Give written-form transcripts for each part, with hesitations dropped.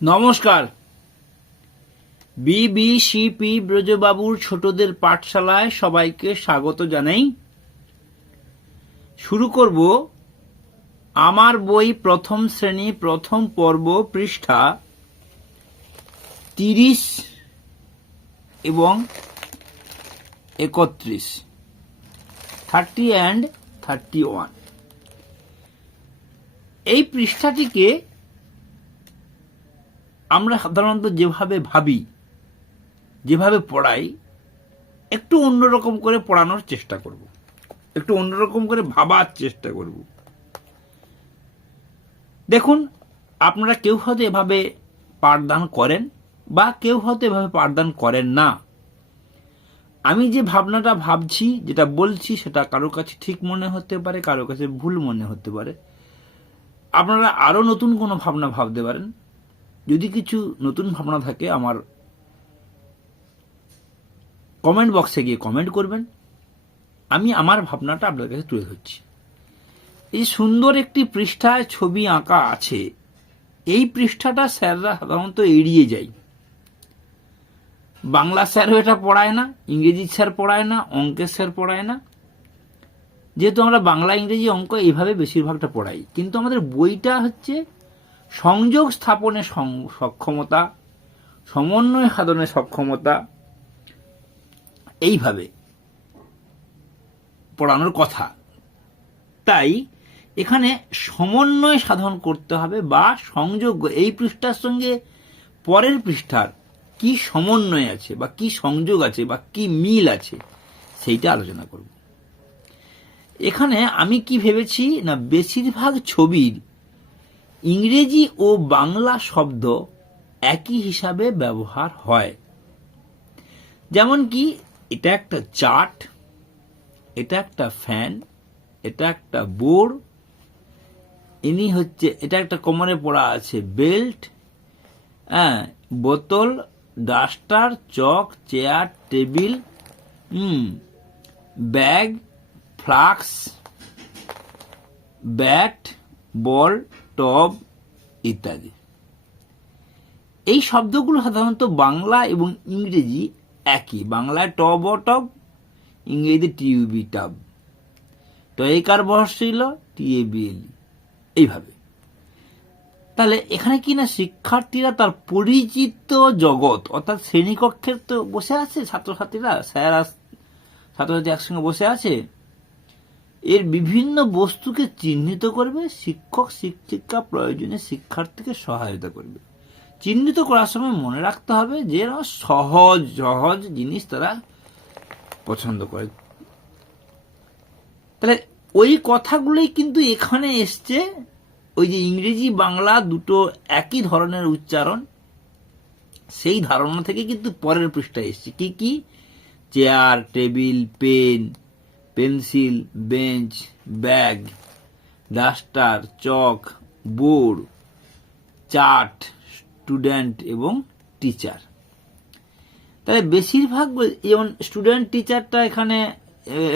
নমস্কার। বিবিসিপি ব্রজবাবুর ছোটদের পাঠশালায় সবাইকে স্বাগত জানাই। শুরু করব আমার বই প্রথম শ্রেণী প্রথম পর্ব পৃষ্ঠা 30 এবং 31, 30 and 31। এই পৃষ্ঠাটিকে আমরা সাধারণত যেভাবে ভাবি, যেভাবে পড়াই, একটু অন্যরকম করে পড়ানোর চেষ্টা করব, একটু অন্যরকম করে ভাবার চেষ্টা করব। দেখুন, আপনারা কেউ হয়তো এভাবে পাঠদান করেন বা কেউ হয়তো এভাবে পাঠদান করেন না। আমি যে ভাবনাটা ভাবছি, যেটা বলছি, সেটা কারো কাছে ঠিক মনে হতে পারে, কারো কাছে ভুল মনে হতে পারে। আপনারা আরো নতুন কোনো ভাবনা ভাবতে পারেন। যদি কিছু নতুন ভাবনা থাকে আমার কমেন্ট বক্সে গিয়ে কমেন্ট করবেন। আমি আমার ভাবনাটা আপনাদের কাছে তুলে ধরছি। এই সুন্দর একটি পৃষ্ঠায় ছবি আঁকা আছে। এই পৃষ্ঠাটা স্যাররা সাধারণত এড়িয়ে যায়। বাংলা স্যারও এটা পড়ায় না, ইংরেজি স্যার পড়ায় না, অঙ্কের স্যার পড়ায় না। যেহেতু আমরা বাংলা, ইংরেজি, অঙ্ক এইভাবে বেশিরভাগটা পড়াই, কিন্তু আমাদের বইটা হচ্ছে সংযোগ স্থাপনের সক্ষমতা, সমন্বয় সাধনের সক্ষমতা, এইভাবে পড়ানোর কথা। তাই এখানে সমন্বয় সাধন করতে হবে বা সংযোগ, এই পৃষ্ঠার সঙ্গে পরের পৃষ্ঠার কি সমন্বয় আছে বা কি সংযোগ আছে বা কি মিল আছে, সেইটা আলোচনা করব। এখানে আমি কি ভেবেছি না, বেশিরভাগ ছবির ইংরেজি ও বাংলা শব্দ একই হিসাবে ব্যবহার হয়। যেমন কি, এটা একটা চার্ট, এটা একটা ফ্যান, এটা একটা বোর্ড, ইনি হচ্ছে, এটা একটা কোমরে পড়া আছে বেল্ট, বোতল, duster, chalk, chair, table, bag, flask, bat, ball, টব ইত্যাদি। এই শব্দগুলো সাধারণত বাংলা এবং ইংরেজি একই। বাংলায় টব ও টব, ইংরেজিতে টিউবি টাব, টয়কার বসছিল টিএবিএল, এইভাবে। তাহলে এখানে কি না, শিক্ষার্থীরা তার পরিচিত জগৎ, অর্থাৎ শ্রেণীকক্ষের তো বসে আছে ছাত্রছাত্রীরা, স্যার ছাত্রছাত্রী একসঙ্গে বসে আছে, এর বিভিন্ন বস্তুকে চিহ্নিত করবে। শিক্ষক শিক্ষিকা প্রয়োজনে শিক্ষার্থীকে সহায়তা করবে। চিহ্নিত করার সময় মনে রাখতে হবে যে সহজ সহজ জিনিস তারা পছন্দ করে। তাহলে ওই কথাগুলোই কিন্তু এখানে এসছে। ওই যে ইংরেজি বাংলা দুটো একই ধরনের উচ্চারণ, সেই ধারণা থেকে কিন্তু পরের পৃষ্ঠায় এসছে। কি কি? Chair, table, pen, pencil, bench, bag, duster, chalk, board, chart, student এবং টিচার। তাহলে বেশিরভাগ, যেমন স্টুডেন্ট টিচারটা এখানে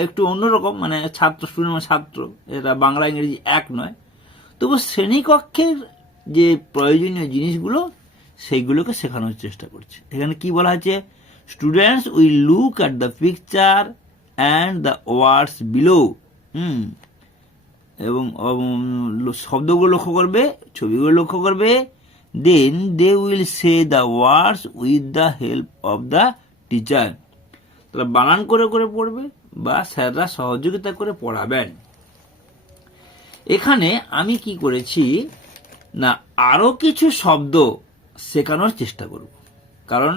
একটু অন্যরকম, মানে ছাত্র, স্টুডেন্ট মানে ছাত্র, এটা বাংলা ইংরেজি এক নয়। তবু শ্রেণীকক্ষের যে প্রয়োজনীয় জিনিসগুলো, সেইগুলোকে শেখানোর চেষ্টা করছে। এখানে কি বলা হয়েছে? Students will look at the picture and the words below. এবং শব্দগুলো লক্ষ্য করবে, ছবিগুলো লক্ষ্য করবে। Then they will say the words with the help of the teacher. তারা বানান করে করে পড়বে বা স্যাররা সহযোগিতা করে পড়াবেন। এখানে আমি কি করেছি না, আরো কিছু শব্দ শেখানোর চেষ্টা করব। কারণ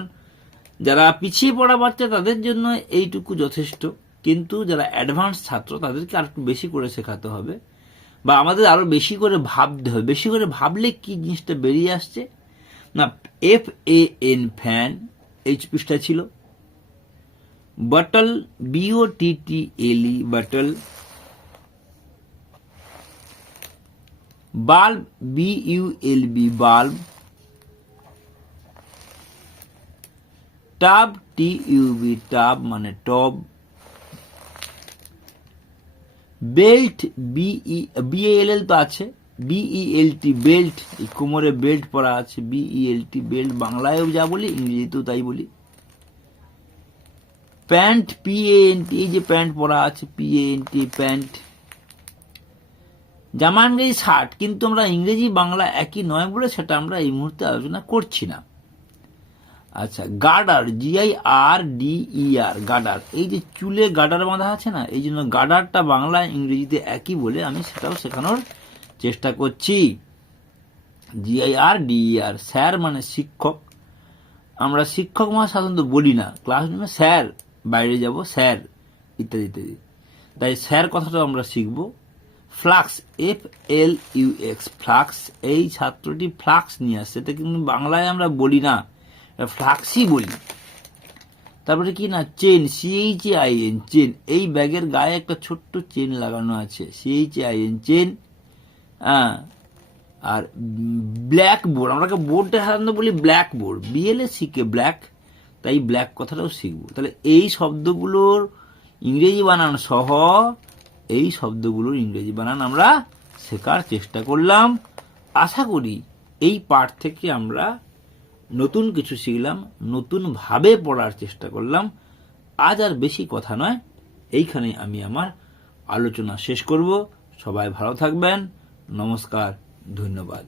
যারা পিছিয়ে পড়া বাচ্চা তাদের জন্য এইটুকু যথেষ্ট, কিন্তু যারা অ্যাডভান্স ছাত্র তাদেরকে আর একটু বেশি করে শেখাতে হবে বা আমাদের আরো বেশি করে ভাবতে হবে। বেশি করে ভাবলে কি জিনিসটা বেরিয়ে আসছে না, FAN ফ্যান, এইচ পৃষ্ঠা ছিল। Bottle, BOTTLE bottle. Bulb, BULB bulb. Tub, TUB tub মানে টব। বেল্ট, BALL তো আছে, BELT বেল্ট, এই কোমরে বেল্ট পরা আছে, BELT বেল্ট বাংলায়ও যা বলি ইংরেজিতেও তাই বলি। প্যান্ট PANT, এই যে প্যান্ট পরা আছে PANT প্যান্ট। জামা ইংরেজি শার্ট, কিন্তু আমরা ইংরেজি বাংলা একই নয় বলে সেটা আমরা এই মুহূর্তে আলোচনা করছি না। আচ্ছা, গার্ডার GIRDER গার্ডার, এই যে চুলে গার্ডার বাঁধা আছে না, এই জন্য গার্ডারটা বাংলা ইংরেজিতে একই বলে আমি সেটাও শেখানোর চেষ্টা করছি। GIRDER, স্যার মানে শিক্ষক, আমরা শিক্ষক মানে সাধারণত বলি না, ক্লাসরুমে স্যার, বাইরে যাব স্যার, ইত্যাদি ইত্যাদি, তাই স্যার কথাটাও আমরা শিখব। ফ্লাক্স FLUX, ফ্লাক্স, এই ছাত্রটি ফ্লাক্স নিয়ে আসছে, এটা কিন্তু বাংলায় আমরা বলি না, ফ্লাক্সই বলি। তারপরে কি না, চেন CHAIN, চেন, এই ব্যাগের গায়ে একটা ছোট্ট চেন লাগানো আছে, CHAIN চেন। আর ব্ল্যাক বোর্ড, আমরা বোর্ডটা সাধারণত বলি ব্ল্যাক বোর্ড, BLACK ব্ল্যাক, তাই ব্ল্যাক কথাটাও শিখবো। তাহলে এই শব্দগুলোর ইংরেজি বানান সহ এই শব্দগুলোর ইংরেজি বানান আমরা শেখার চেষ্টা করলাম। আশা করি এই পাঠ থেকে আমরা নতুন কিছু শিখলাম, নতুন ভাবে পড়ার চেষ্টা করলাম। আজ আর বেশি কথা নয়, এইখানে আমি আমার আলোচনা শেষ করব। সবাই ভালো থাকবেন, নমস্কার, ধন্যবাদ।